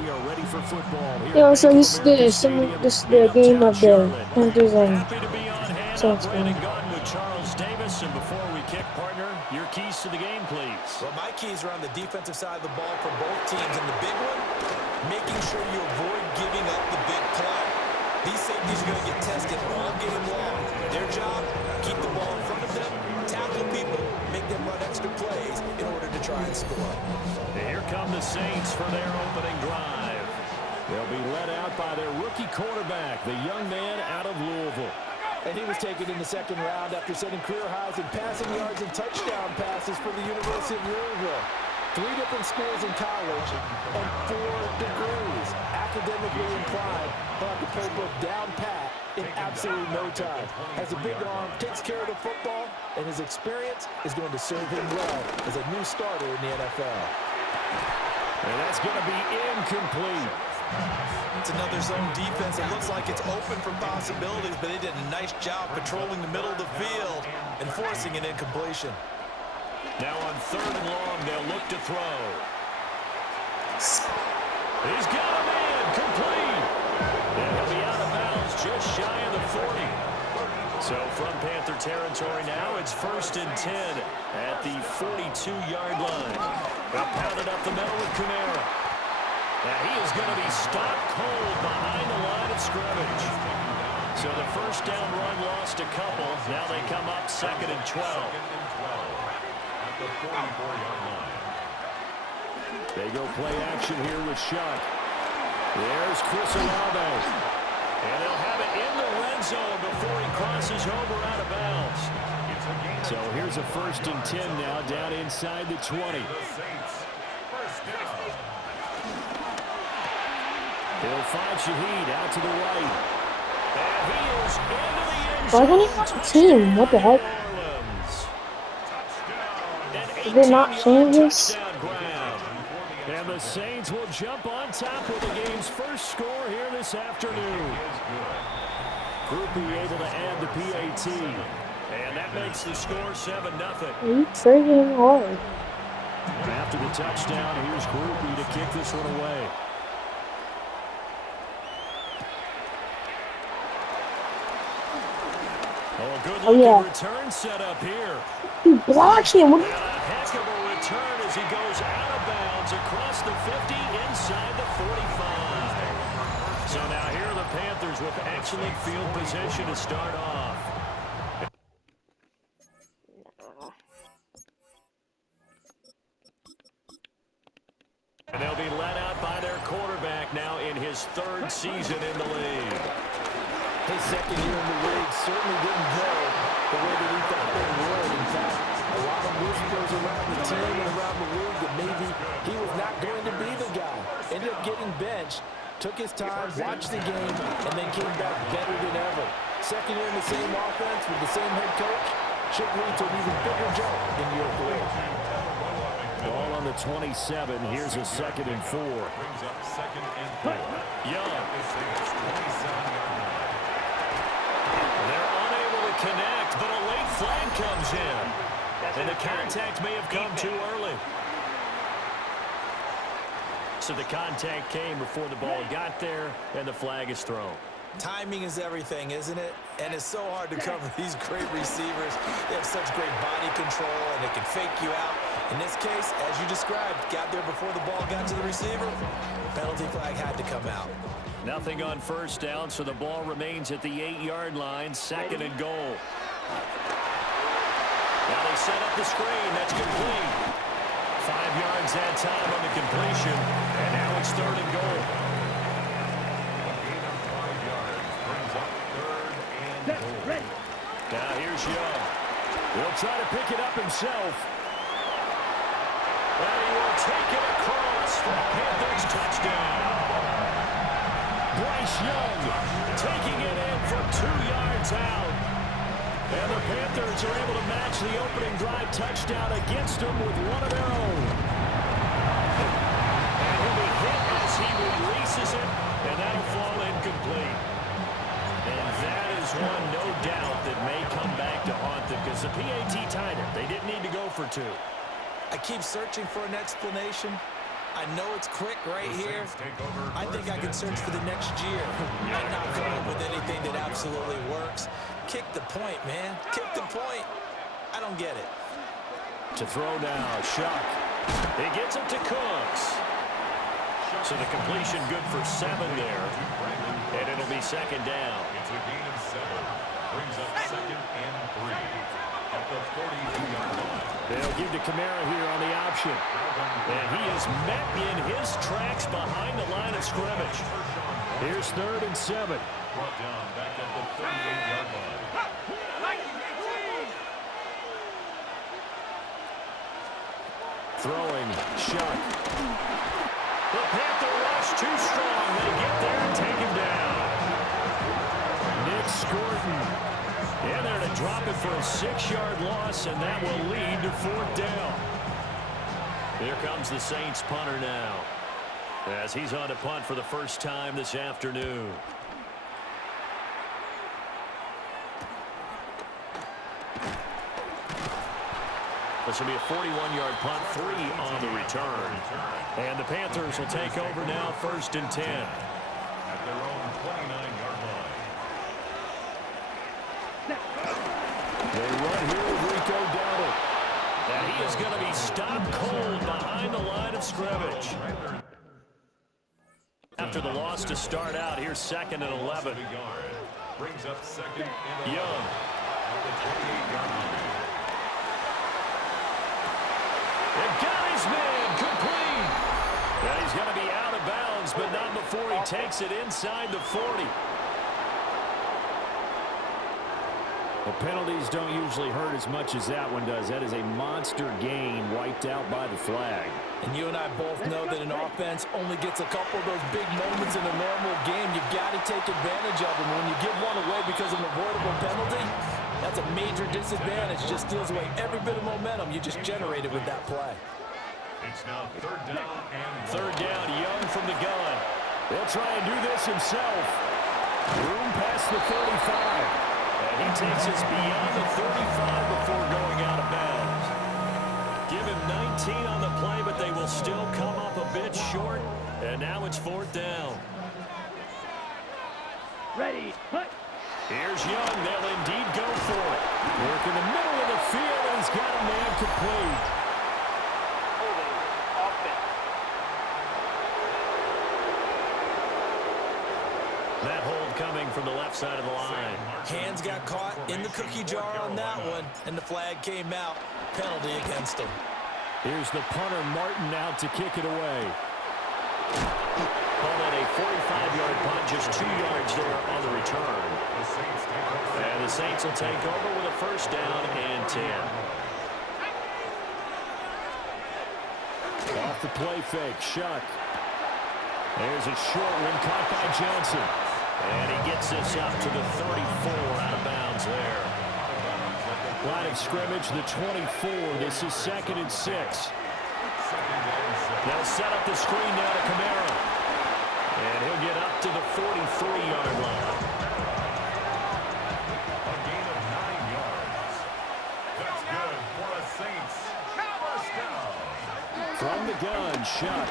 we are ready for football here Yeah, at so Bank of this is America Stadium in the game Uptown of the Charlotte. Panthers and Happy to be on hand. I'm Saints Brandon game. Gunn with Charles Davis. And before we kick, partner, your keys to the game, please. Well, my keys are on the defensive side of the ball for both teams. And the big one, making sure you avoid giving up the big play. These safeties are going to get tested all game long. Their job, keep the ball in front of them, tackle people, make them run extra plays in order to try and score. Here come the Saints for their opening drive. They'll be led out by their rookie quarterback, the young man out of Louisville. And he was taken in the second round after setting career highs in passing yards and touchdown passes for the University of Louisville. 3 different schools in college and 4 degrees. Academically inclined, he'll have the playbook down pat in absolutely no time. Has a big arm, takes care of the football, and his experience is going to serve him well as a new starter in the NFL. And that's going to be incomplete. It's another zone defense. It looks like it's open for possibilities, but they did a nice job patrolling the middle of the field and forcing an incompletion. Now on 3rd and long, they'll look to throw. He's got a man complete. And he'll be out of bounds just shy of the 40. So from Panther territory now, it's 1st and 10 at the 42-yard line. They'll pound it up the middle with Kamara. Now he is going to be stopped cold behind the line of scrimmage. So the first down run lost a couple. Now they come up 2nd and 12. The 44-yard line. They go play action here with Shuck. There's Chris Olave. And they'll have it in the red zone before he crosses over out of bounds. So here's a 1st and 10 now down inside the 20. He'll find Shaheed out to the right. And he is into the end zone. Why don't he watch a team? What the heck? Did they not change this? And the Saints will jump on top with the game's first score here this afternoon. Groupie able to add the PAT. And that makes the score 7-0. Are you friggin' hard? After the touchdown, here's Groupie to kick this one away. Oh, yeah. Return set up here. You blocked him. And a heck of a return as he goes out of bounds across the 50 inside the 45. So now here are the Panthers with excellent field position to start off. And they'll be led out by their quarterback now in his 3rd season in the league. His 2nd year in the league certainly didn't go the way that he thought it would. In fact, a lot of whispers around the team and around the league that maybe he was not going to be the guy. Ended up getting benched, took his time, watched the game, and then came back better than ever. 2nd year in the same offense with the same head coach should lead to an even bigger jump in year 3. Ball on the 27. Here's a 2nd and 4. Young. They're unable to connect, but a late flag comes in. And the contact may have come too early. So the contact came before the ball got there, and the flag is thrown. Timing is everything, isn't it? And it's so hard to cover these great receivers. They have such great body control, and they can fake you out. In this case, as you described, got there before the ball got to the receiver. Penalty flag had to come out. Nothing on 1st down, so the ball remains at the 8-yard line, 2nd and goal. Now they set up the screen. That's complete. 5 yards that time on the completion, and now it's 3rd and goal. Now here's Young. He'll try to pick it up himself. And he will take it across for a Panthers touchdown. Bryce Young taking it in from 2 yards out. And the Panthers are able to match the opening drive touchdown against them with one of their own. And he'll be hit as he releases it, and that'll fall incomplete. And that is one, no doubt, that may come back to haunt them because the PAT tied it. They didn't need to go for 2. I keep searching for an explanation. I know it's quick right here. I think I can search for the next year and not come up with anything that absolutely works. Kick the point, man. Kick the point. I don't get it. To throw now, Shuck. He gets it to Cooks. So the completion good for 7 there. And it'll be second down. It's a gain of 7. Brings up 2nd and 3 at the 42-yard line. They'll give to Kamara here on the option. And he is met in his tracks behind the line of scrimmage. Here's 3rd and 7. Brought down back at the 38-yard line. Throwing, Shuck. The Panther rush too strong. They get there and take him down. Nick Scorton in there to drop it for a 6-yard loss, and that will lead to 4th down. Here comes the Saints punter now, as he's on to punt for the first time this afternoon. This will be a 41-yard punt, 3 on the return. And the Panthers will take over now, 1st and 10. At their own 29-yard line. They run here with Rico Dowdle. And he is going to be stopped cold behind the line of scrimmage. After the loss to start out, here's 2nd and 11. Brings up 2nd and 11. Young. At the 28-yard line. And got his man complete. Yeah, he's going to be out of bounds, but not before he takes it inside the 40. The penalties don't usually hurt as much as that one does. That is a monster gain wiped out by the flag. And you and I both know that an offense only gets a couple of those big moments in a normal game. You've got to take advantage of them. When you give one away because of an avoidable penalty, that's a major disadvantage. Just steals away every bit of momentum you just generated with that play. It's now 3rd down and 3rd down, Young from the gun. He'll try and do this himself. Room past the 35. And he takes us beyond the 35 before going out of bounds. Give him 19 on the play, but they will still come up a bit short. And now it's 4th down. Ready, put. Here's Young. They'll indeed go for it. Work in the middle of the field, and he's got a man complete. That hold coming from the left side of the line. Hands got caught in the cookie jar on that one, and the flag came out. Penalty against him. Here's the punter, Martin, out to kick it away. Called it a 45-yard punt, just 2 yards there on the return. And the Saints will take over with a 1st down and 10. Off the play fake, Shuck. There's a short one caught by Johnson. And he gets this up to the 34, out of bounds there. Line of scrimmage, the 24. This is 2nd and 6. They'll set up the screen now to Kamara. And he'll get up to the 43-yard line. a gain of 9 yards. That's good for a Saints first down. From the gun, Shuck.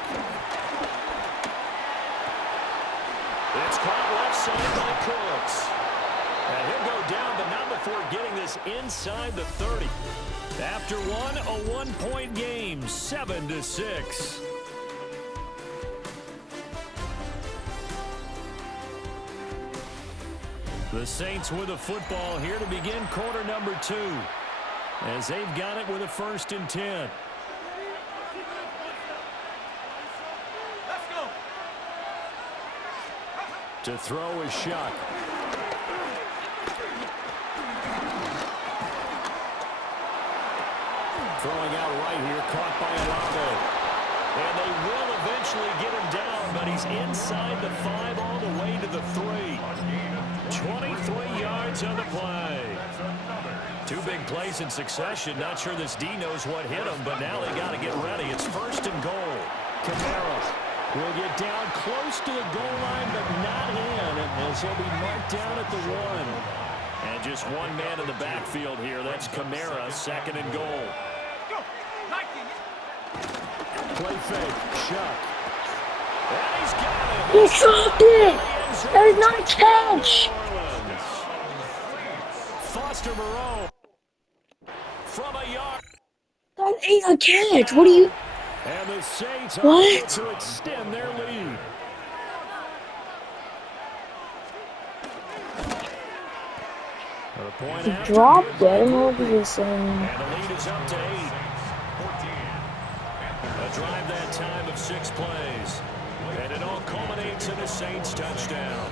It's caught left side by Cooks. And he'll go down, but not before getting this inside the 30. After one, a 1-point game, 7-6. The Saints with a football here to begin quarter number 2. As they've got it with a 1st and 10. To throw is Shuck. Throwing out right here, caught by Olave. And they will eventually get him down, but he's inside the 5 all the way to the 3. 23 yards on the play. 2 big plays in succession. Not sure this D knows what hit him, but now they got to get ready. It's 1st and goal. Kamara will get down close to the goal line, but not in, as he'll be marked down at the 1. And just one man in the backfield here. That's Kamara, 2nd and goal. play fake. Shuck. And he's got him. He dropped it. That is not a catch. Foster Moreau from a yard. That ain't a catch. What are you? And the Saints are What? able to extend their lead. A point He after, dropped good it. I by don't know what Gruber. he's saying. And the lead is up to 8. A drive that time of 6 plays. And it all culminates in a Saints touchdown.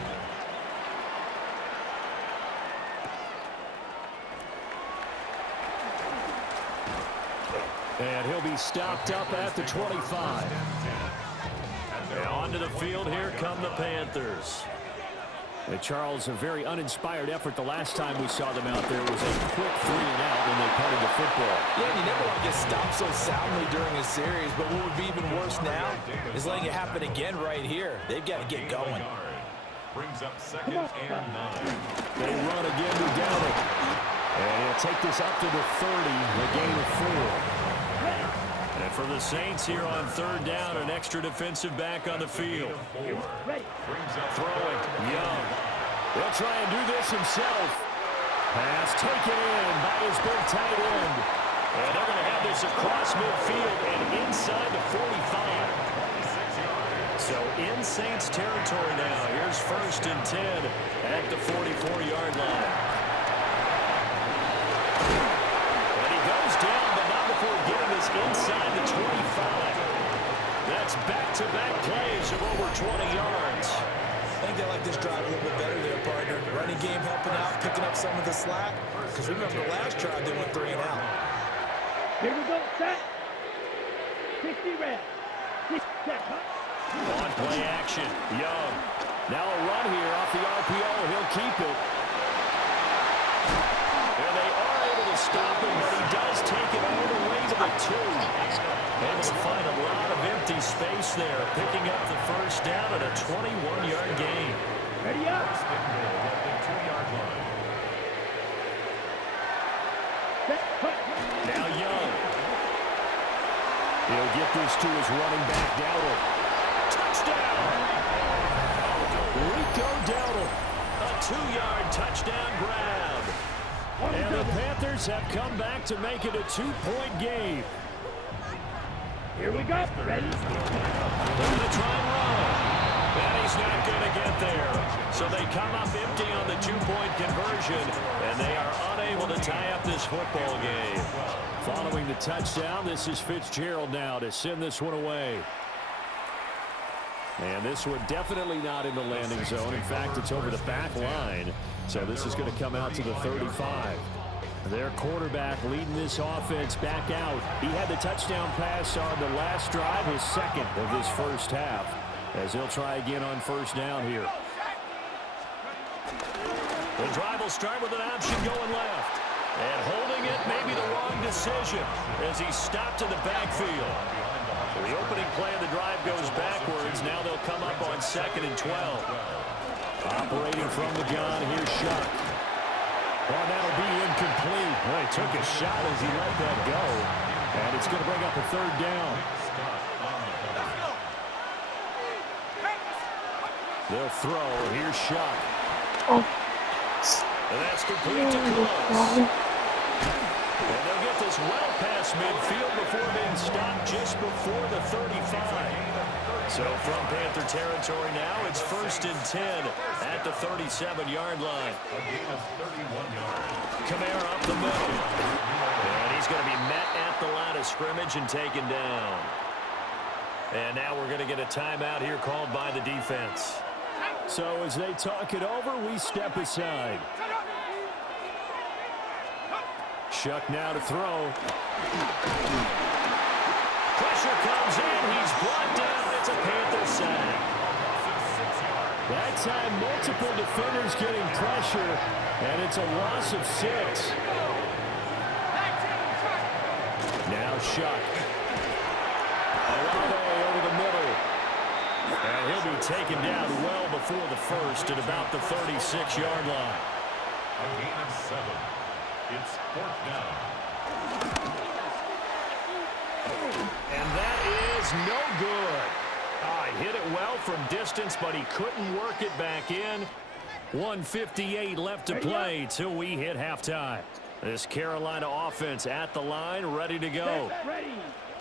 And he'll be stopped up at the 25. And onto the field, here come the Panthers. Charles, a very uninspired effort. The last time we saw them out there was a quick 3 and out when they punted the football. Yeah, and you never want to get stopped so soundly during a series, but what would be even worse now is letting it happen again right here. They've got to get going. Brings up 2nd and 9. They run again to Downing. And he'll take this up to the 30, a gain of 4. And for the Saints here on 3rd down, an extra defensive back on the field. Throwing, Young. He'll try and do this himself. Pass taken in by his big tight end. And they're going to have this across midfield and inside the 45. So in Saints territory now. Here's 1st and 10 at the 44-yard line. And he goes down, but not before getting this inside the 25. That's back-to-back plays of over 20 yards. I think they like this drive a little bit better there, partner. Running game helping out, picking up some of the slack. Because remember the last drive, they went 3 and out. Here we go, set. 60 red. 60 set. On play action, Young. Now a run here off the RPO. He'll keep it. And they are able to stop him, but he does take it all the way to the 2. Able to find a lot of empty space there, picking up the 1st down at a 21-yard gain. Ready up. Now Young. He'll get this to his running back, Dowdle. Touchdown! Rico Dowdle. A 2-yard touchdown grab. And the Panthers have come back to make it a 2-point game. Here we go. Ready. They're going to try and run. And he's not going to get there. So they come up empty on the 2-point conversion, and they are unable to tie up this football game. Following the touchdown, this is Fitzgerald now to send this one away. And this one definitely not in the landing zone. In fact, it's over the back line. So this is going to come out to the 35. Their quarterback leading this offense back out. He had the touchdown pass on the last drive, his 2nd of this 1st half, as he'll try again on 1st down here. The drive will start with an option going left. And holding it may be the wrong decision as he's stopped in the backfield. The opening play of the drive goes backwards. Now they'll come up on 2nd and 12. Operating from the gun, here's Shuck. Well, that'll be incomplete. Well, he took a shot as he let that go. And it's going to bring up a 3rd down. They'll throw. Here's Shuck. And that's complete to close. And they'll get this well past midfield before being stopped just before the 35. So from Panther territory now, it's 1st and 10 at the 37-yard line. Kamara up the middle. And he's going to be met at the line of scrimmage and taken down. And now we're going to get a timeout here called by the defense. So as they talk it over, we step aside. Shuck now to throw. Pressure comes in. He's brought down. It's a Panther sack. That time, multiple defenders getting pressure, and it's a loss of 6. Now Shuck. Olave over the middle. And he'll be taken down well before the 1st at about the 36-yard line. A gain of 7. It's 4th down. And that is is no good. He hit it well from distance, but he couldn't work it back in. 1:58 left to play till we hit halftime. This Carolina offense at the line, ready to go.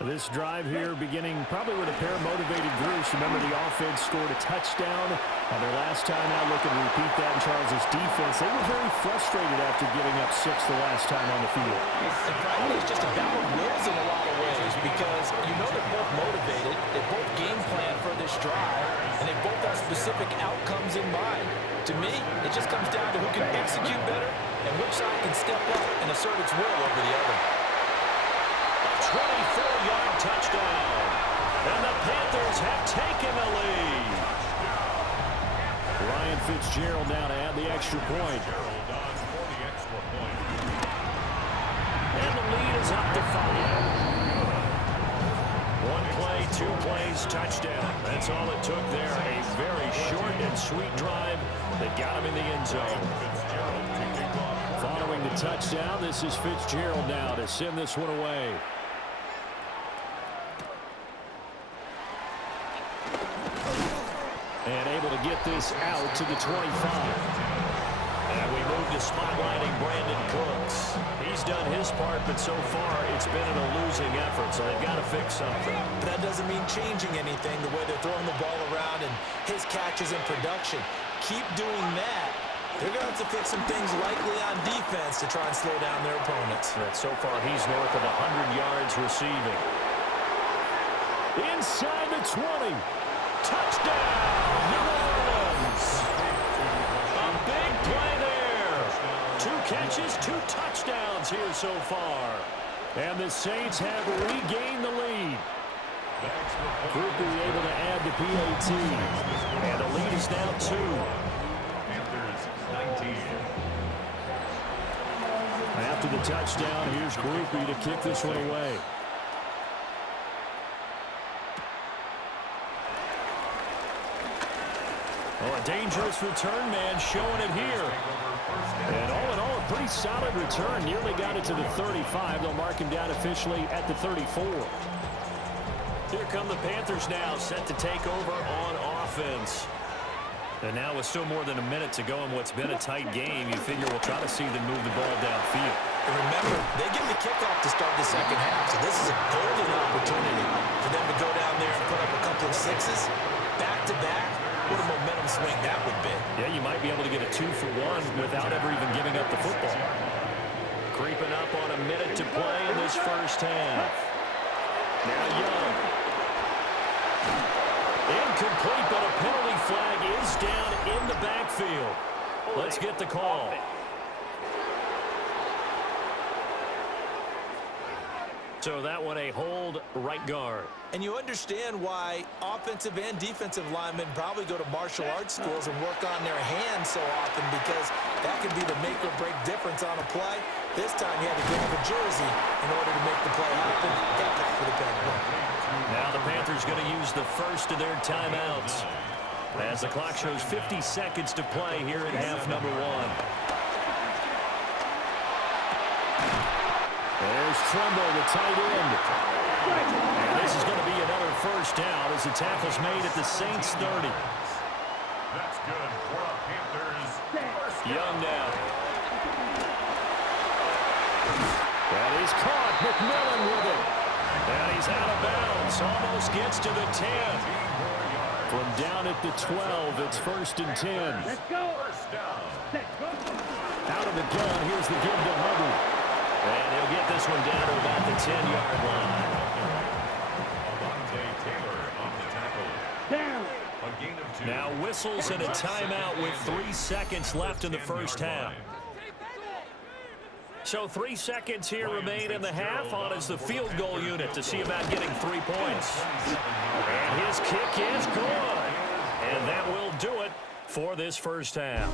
This drive here beginning probably with a pair of motivated groups. Remember, the offense scored a touchdown on their last time out. Looking to repeat that in Charles' defense. They were very frustrated after giving up 6 the last time on the field. And frankly, it's just a battle of wills in a lot of ways because you know they're both motivated. They both game plan for this drive, and they both have specific outcomes in mind. To me, it just comes down to who can execute better and which side can step up and assert its will over the other. 24-yard touchdown. And the Panthers have taken the lead. Ryan Fitzgerald now to add the extra point. And the lead is up to 5. 1 play, 2 plays, touchdown. That's all it took there. A very short and sweet drive that got him in the end zone. Following the touchdown, this is Fitzgerald now to send this one away. And able to get this out to the 25. And we move to spotlighting Brandon Cooks. He's done his part, but so far it's been a losing effort, so they've got to fix something. But that doesn't mean changing anything, the way they're throwing the ball around and his catches and production. Keep doing that. They're going to have to fix some things likely on defense to try and slow down their opponents. And so far he's north of 100 yards receiving. Inside the 20. Touchdown, New Orleans. A big play there. 2 catches, 2 touchdowns here so far. And the Saints have regained the lead. Cooper able to add the PAT. And the lead is now 2. Panthers 19. After the touchdown, here's Groupie to kick this one away. Oh, a dangerous return man showing it here. And all in all, a pretty solid return. Nearly got it to the 35. They'll mark him down officially at the 34. Here come the Panthers now, set to take over on offense. And now with still more than a minute to go in what's been a tight game, you figure we'll try to see them move the ball downfield. And remember, they get the kickoff to start the second half, so this is a golden opportunity for them to go down there and put up a couple of 6s back-to-back. What a momentum swing that would be. Yeah, you might be able to get a 2-for-1 without ever even giving up the football. Creeping up on a minute to play in this first half. Now Young. Incomplete, but a penalty flag is down in the backfield. Let's get the call. So that one a hold, right guard. And you understand why offensive and defensive linemen probably go to martial arts schools and work on their hands so often, because that could be the make or break difference on a play. This time he had to give up a jersey in order to make the play happen. Got caught for the penalty. Now the Panthers going to use the first of their timeouts as the clock shows 50 seconds to play here in half number 1. There's Trumbo, the tight end. And this is going to be another first down as the tackle's made at the Saints 30. That's good for a Panthers first down. Young now. That is caught. McMillan with it. And he's out of bounds. Almost gets to the 10. From down at the 12, it's 1st and 10. Let's go. First down. Let's go. Out of the gun, here's the give to Hubbard. And he'll get this one down to about the 10-yard line. Avante Taylor on the tackle. Down. A gain of 2. Now whistles and a timeout with 3 seconds left in the first half. So 3 seconds here remain in the half on as the field goal unit to see about getting 3 points. And his kick is good. And that will do it for this first half.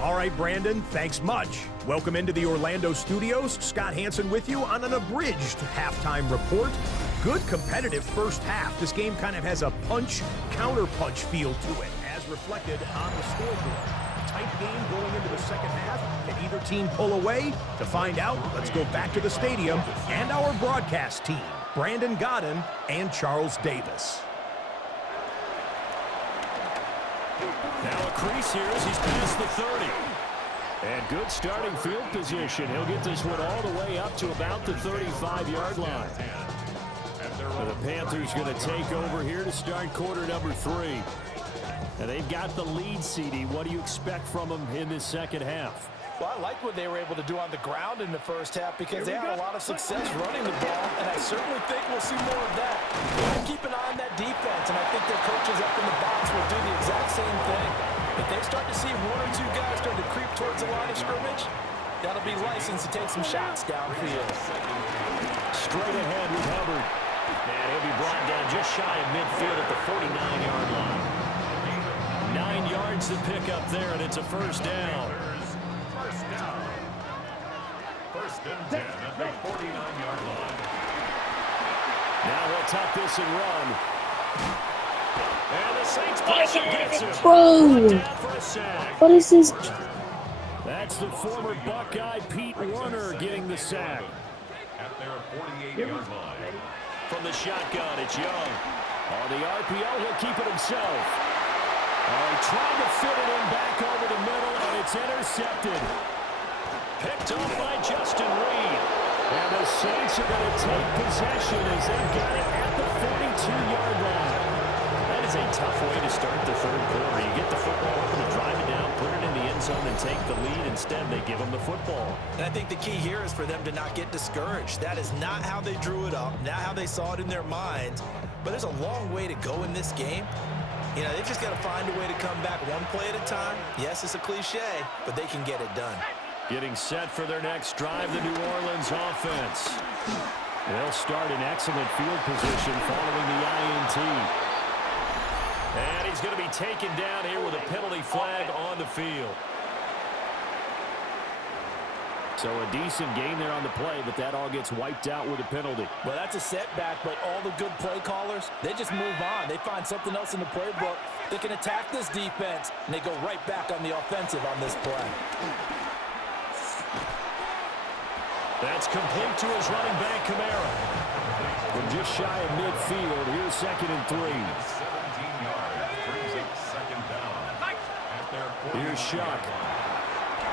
All right, Brandon, thanks much. Welcome into the Orlando studios. Scott Hansen with you on an abridged halftime report. Good competitive first half. This game kind of has a punch-counter-punch feel to it, as reflected on the scoreboard. Tight game going into the second half? Can either team pull away? To find out, let's go back to the stadium and our broadcast team, Brandon Godden and Charles Davis. Now a crease here as he's past the 30. And good starting field position. He'll get this one all the way up to about the 35-yard line. And the Panthers going to take over here to start quarter number 3. And they've got the lead, CD. What do you expect from them in this second half? Well, I like what they were able to do on the ground in the first half because they had a lot of success running the ball, and I certainly think we'll see more of that. We'll keep an eye on that defense, and I think their coaches up in the box will do the exact same thing. If they start to see one or two guys start to creep towards the line of scrimmage, that'll be license to take some shots downfield. Straight ahead with Hubbard. And he'll be brought down just shy of midfield at the 49-yard line. 9 yards to pick up there, and it's a first down. First and 10 at the 49-yard line. Now he'll tuck this and run. And the Saints gets him. Bro, Down for a sack. what is this? That's the former Buckeye Pete Warner getting the sack. At their 48-yard line. From the shotgun, it's Young. On the RPO, he'll keep it himself. He tried to fit it in back over the middle, and it's intercepted. Picked off by Justin Reed. And the Saints are going to take possession as they've got it at the 42-yard line. That is a tough way to start the third quarter. You get the football over to drive it down, put it in the end zone, and take the lead. Instead, they give them the football. And I think the key here is for them to not get discouraged. That is not how they drew it up, not how they saw it in their minds. But there's a long way to go in this game. You know, they've just got to find a way to come back one play at a time. Yes, it's a cliche, but they can get it done. Getting set for their next drive, the New Orleans offense. They'll start in excellent field position following the INT. And he's going to be taken down here with a penalty flag on the field. So a decent gain there on the play, but that all gets wiped out with a penalty. Well, that's a setback, but all the good play callers, they just move on. They find something else in the playbook. They can attack this defense, and they go right back on the offensive on this play. That's complete to his running back, Kamara. From just shy of midfield, here's 2nd and 3. 17 yards brings up second down. At their Here's Shuck.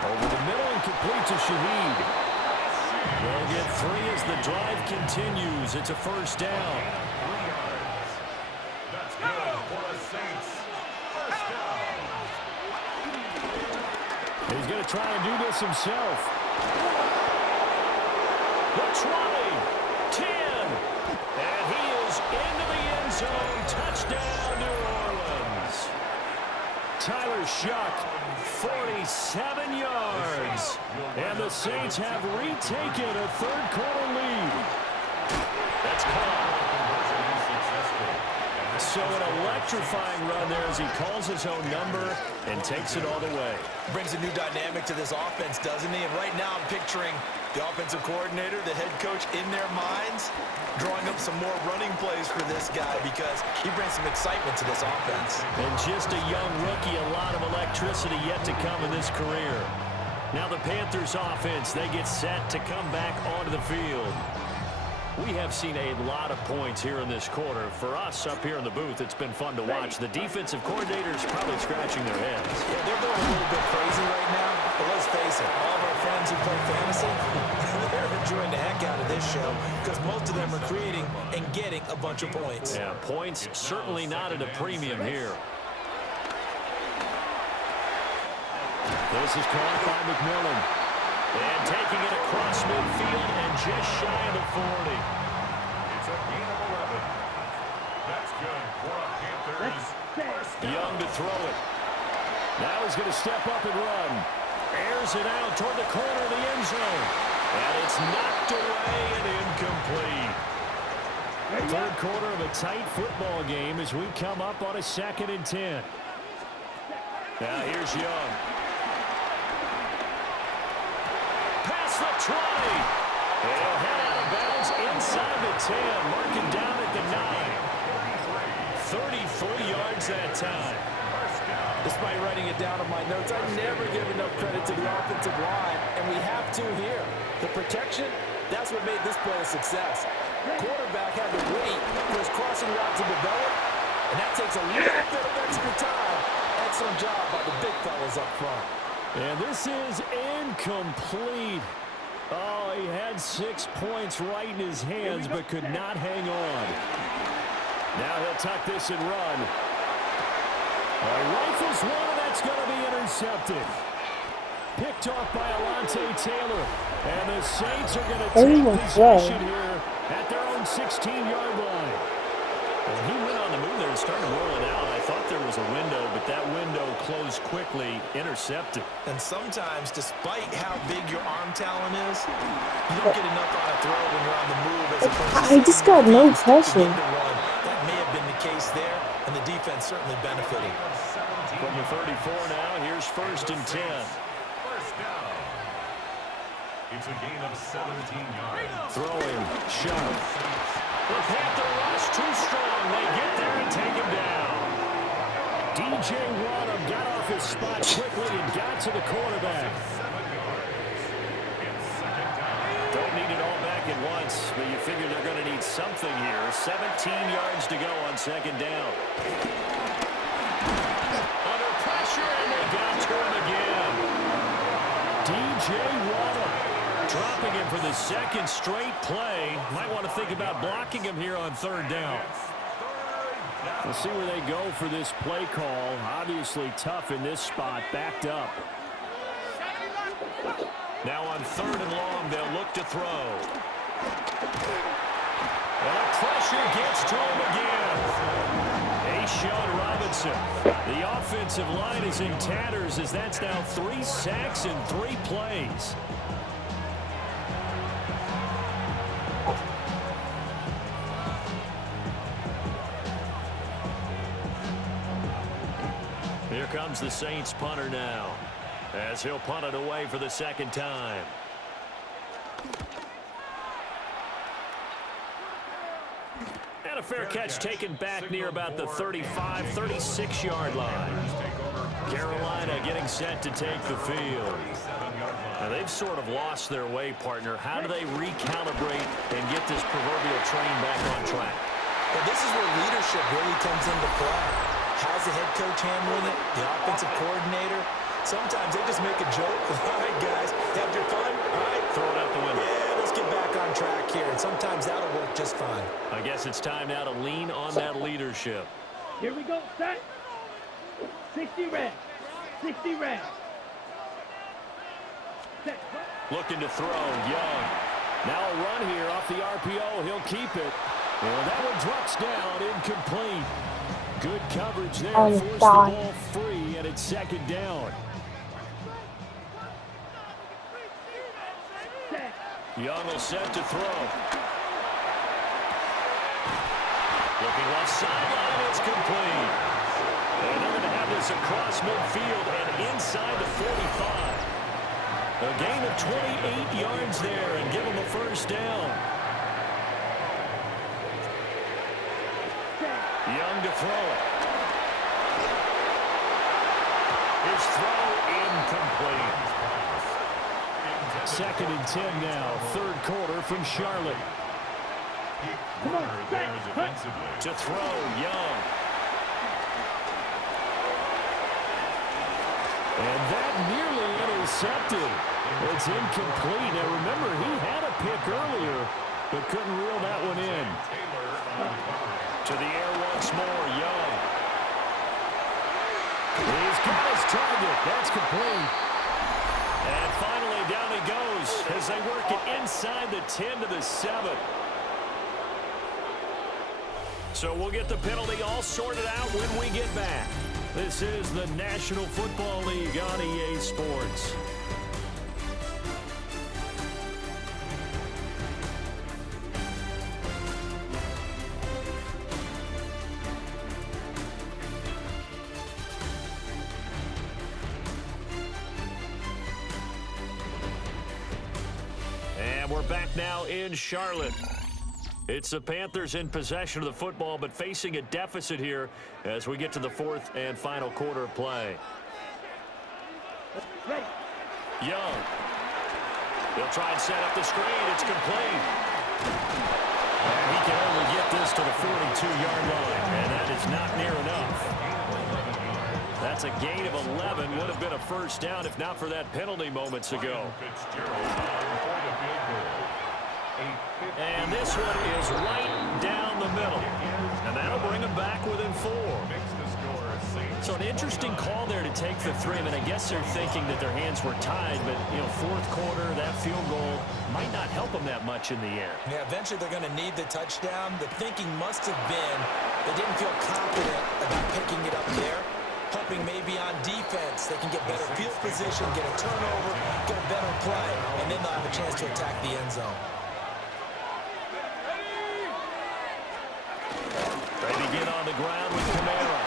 Over the middle and complete to Shaheed. They'll get 3 as the drive continues. It's a first down. 3 yards. That's good for the Saints. First down. He's going to try and do this himself. The 20, 10, and he is into the end zone. Touchdown, New Orleans. Tyler Shuck, 47 yards. And the Saints have retaken a third quarter lead. That's caught. So an electrifying run there as he calls his own number and takes it all the way. Brings a new dynamic to this offense, doesn't he? And right now I'm picturing the offensive coordinator, the head coach in their minds, drawing up some more running plays for this guy because he brings some excitement to this offense. And just a young rookie, a lot of electricity yet to come in this career. Now the Panthers offense, they get set to come back onto the field. We have seen a lot of points here in this quarter. For us up here in the booth, it's been fun to watch. The defensive coordinators probably scratching their heads. Yeah, they're going a little bit crazy right now, but let's face it, all of our friends who play fantasy, they're enjoying the heck out of this show because most of them are creating and getting a bunch of points. Yeah, points certainly not at a premium here. This is caught by McMillan. And taking it across midfield and just shy of the 40. It's a gain of 11. That's good for a Panthers. First down. Young to throw it. Now he's going to step up and run. Airs it out toward the corner of the end zone. And it's knocked away and incomplete. Third quarter of a tight football game as we come up on a 2nd and 10. Now here's Young. Past the 20. He'll head out of bounds inside the 10. Marking down at the 9. 34 yards that time. Despite writing it down on my notes, I never give enough credit to the offensive line, and we have to here. The protection, that's what made this play a success. Quarterback had to wait for his crossing route to develop, and that takes a little bit of extra time. Excellent job by the big fellas up front. And this is incomplete. Oh, he had 6 points right in his hands, but could not hang on. Now he'll tuck this and run. Rifles one, and that's going to be intercepted. Picked off by Alontae Taylor. And the Saints are going to take possession here at their own 16-yard line. And he went on the move there and started rolling out. I thought there was a window, but that window closed quickly, intercepted. And sometimes, despite how big your arm talent is, you don't get enough on a throw when you're on the move as opposed to I just got no pressure. That may have been the case there, and the defense certainly benefited. From the 34 now, here's 1st and 10. First down. It's a gain of 17 yards. Throwing, Sharp. The Panther rush too strong. They get there and take him down. DJ Wadham got off his spot quickly and got to the quarterback. Don't need it all back at once, but you figure they're going to need something here. 17 yards to go on 2nd down. Under pressure, and they got to him again. DJ Wadham dropping him for the 2nd straight play. Might want to think about blocking him here on 3rd down. We'll see where they go for this play call. Obviously tough in this spot, backed up. Now on 3rd and long, they'll look to throw. And the pressure gets to him again. A'Shawn Robinson. The offensive line is in tatters as that's now 3 sacks in 3 plays. Here comes the Saints punter now, as he'll punt it away for the 2nd time. And a fair catch taken back near about the 35, 36-yard line. Carolina getting set to take the field. Now they've sort of lost their way, partner. How do they recalibrate and get this proverbial train back on track? Well, this is where leadership really comes into play. How's the head coach handling it? The offensive coordinator? Sometimes they just make a joke. All right, guys, have your fun. All right. Throw it out the window. Yeah, let's get back on track here. And sometimes that'll work just fine. I guess it's time now to lean on that leadership. Here we go, set. 60 red. 60 red. Set. Looking to throw, Young. Now a run here off the RPO. He'll keep it. And that one drops down, incomplete. Good coverage there. Forced the ball free, and it's 2nd down. Young will set to throw. Looking left sideline, it's complete. And they're going to have this across midfield and inside the 45. A gain of 28 yards there and give them a 1st down. Young to throw it. His throw incomplete. 2nd and 10 now. 3rd quarter from Charlotte. To throw, Young. And that nearly intercepted. It's incomplete. Now remember, he had a pick earlier, but couldn't reel that one in. To the air once more, Young. He's got his target. That's complete. And finally, down he goes as they work it inside the 10 to the 7. So we'll get the penalty all sorted out when we get back. This is the National Football League on EA Sports. And we're back now in Charlotte. It's the Panthers in possession of the football, but facing a deficit here as we get to the fourth and final quarter of play. Young. They'll try and set up the screen. It's complete. And he can only get this to the 42-yard line, and that is not near enough. That's a gain of 11. Would have been a first down if not for that penalty moments ago. And this one is right down the middle. And that'll bring them back within 4. So an interesting call there to take the 3. I mean, I guess they're thinking that their hands were tied, but, you know, fourth quarter, that field goal might not help them that much in the air. Yeah, eventually they're going to need the touchdown. The thinking must have been they didn't feel confident about picking it up there, hoping maybe on defense they can get better field position, get a turnover, get a better play, and then they'll have a chance to attack the end zone. They begin on the ground with Kamara.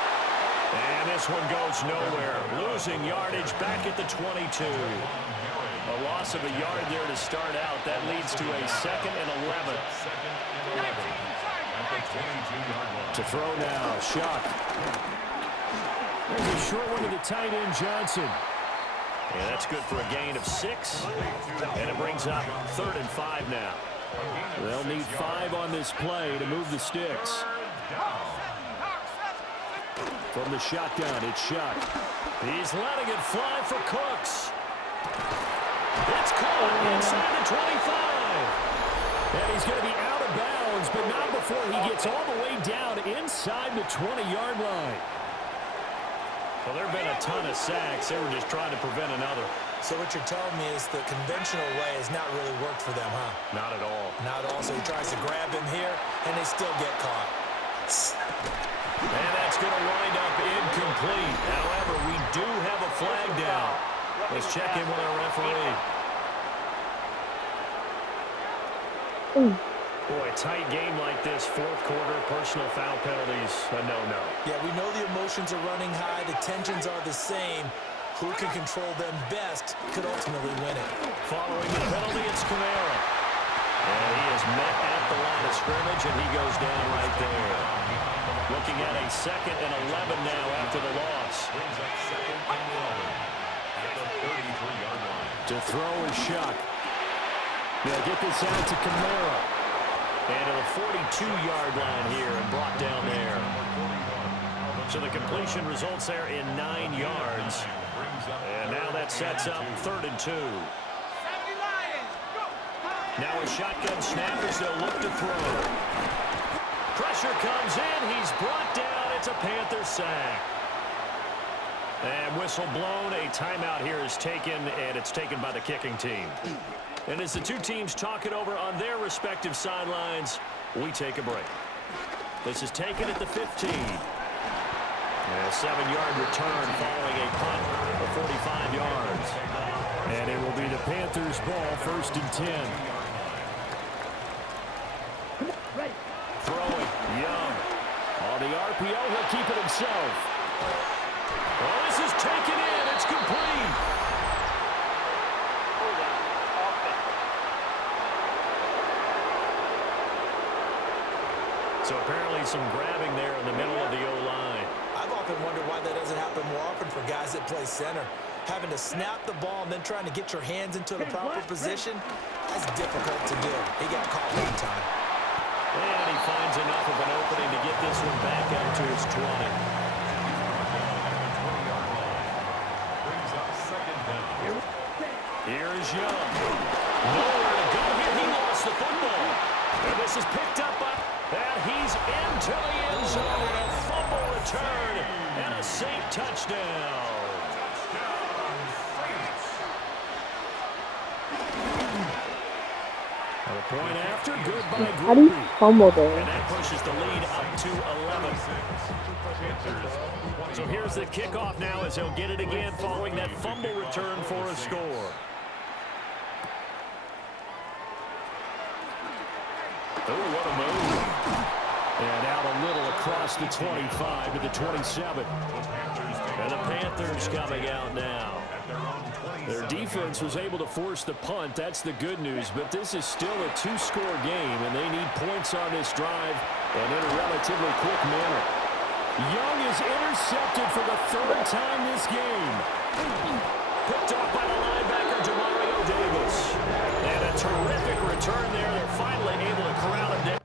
And this one goes nowhere. Losing yardage back at the 22. A loss of a yard there to start out. That leads to a 2nd and 11. To throw now, Shuck. There's a short one to the tight end, Johnson. Yeah, that's good for a gain of 6. And it brings up 3rd and 5 now. They'll need 5 on this play to move the sticks. From the shotgun, it's Shuck. He's letting it fly for Cooks. It's caught inside the 25. And he's going to be out of bounds, but not before he gets all the way down inside the 20-yard line. Well, there have been a ton of sacks. They were just trying to prevent another. So what you're telling me is the conventional way has not really worked for them, huh? Not at all. Not at all. So he tries to grab him here, and they still get caught. And that's going to wind up incomplete. However, we do have a flag down. Let's check in with our referee. Boy, a tight game like this, fourth quarter, personal foul penalties, a no-no. Yeah, we know the emotions are running high. The tensions are the same. Who can control them best could ultimately win it. Following the penalty, it's Kamara. And he is met at the line of scrimmage, and he goes down right there. Looking at a 2nd and 11 now after the loss. To throw is Shuck. They'll get this out to Kamara. And to the 42-yard line here and brought down there. So the completion results there in 9 yards. And now that sets up 3rd and 2. Now a shotgun snap as they'll look to throw. Pressure comes in. He's brought down. It's a Panther sack. And whistle blown. A timeout here is taken, and it's taken by the kicking team. And as the two teams talk it over on their respective sidelines, we take a break. This is taken at the 15. And a 7-yard return following a punt of 45 yards. And it will be the Panthers' ball, 1st and 10. Throwing, Young. On the RPO, he'll keep it himself. Oh, this is taken in. It's complete. So apparently some grabbing there in the middle of the O-line. I've often wondered why that doesn't happen more often for guys that play center. Having to snap the ball and then trying to get your hands into the proper position, that's difficult to do. He got caught one time. And he finds enough of an opening to get this one back out to his 20. Here's Young. Nowhere to go here. He lost the football. And this is picked up by... And he's into the end zone. A fumble return and a safe touchdown. And a point after, good by How do you Grupe. fumble there? And that pushes the lead up to 11. So here's the kickoff now as he'll get it again following that fumble return for a score. Oh, what a move. And out a little across the 25 to the 27. And the Panthers coming out now. Their defense was able to force the punt. That's the good news. But this is still a two-score game, and they need points on this drive and in a relatively quick manner. Young is intercepted for the third time this game. Picked off by the linebacker, Demario Davis. And a terrific return there. They're finally able to corral him down.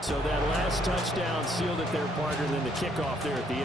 So that last touchdown sealed it their partner, and then the kickoff there at the end.